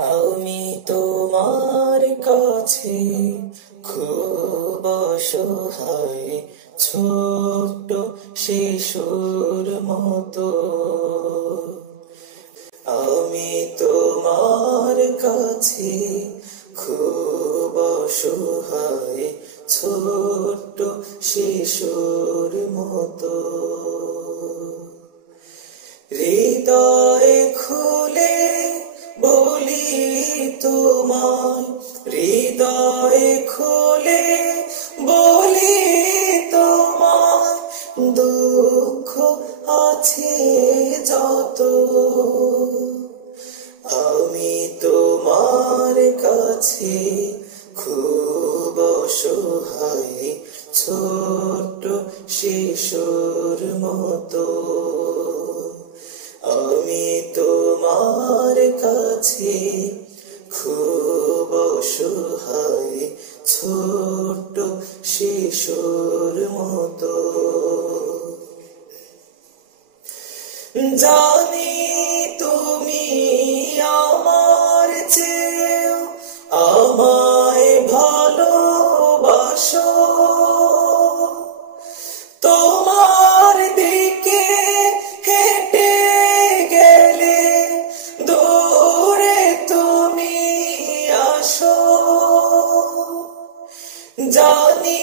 আমি তোমার কাছে খুব অসহায়, ছোট্ট শিশুর মতো। আমি তোমার কাছে খুব অসহায়, ছোট্ট শিশুর মতো। হৃদয় খুলে বলি তোমায়, হৃদয় খুলে বলি তোমায়, দুঃখ আছে যত। আমি তোমার কাছে খুব অসহায়, ছোট্ট শিশুর মতো। আমি তোমার কাছে খুব অসহায়, ছোট্ট শিশুর মতো। জানি তুমি আমার চেয়েও আমায় ভালোবাসো, তোমার দিকে হেঁটে গেলে দূরে তুমি আসো। জানি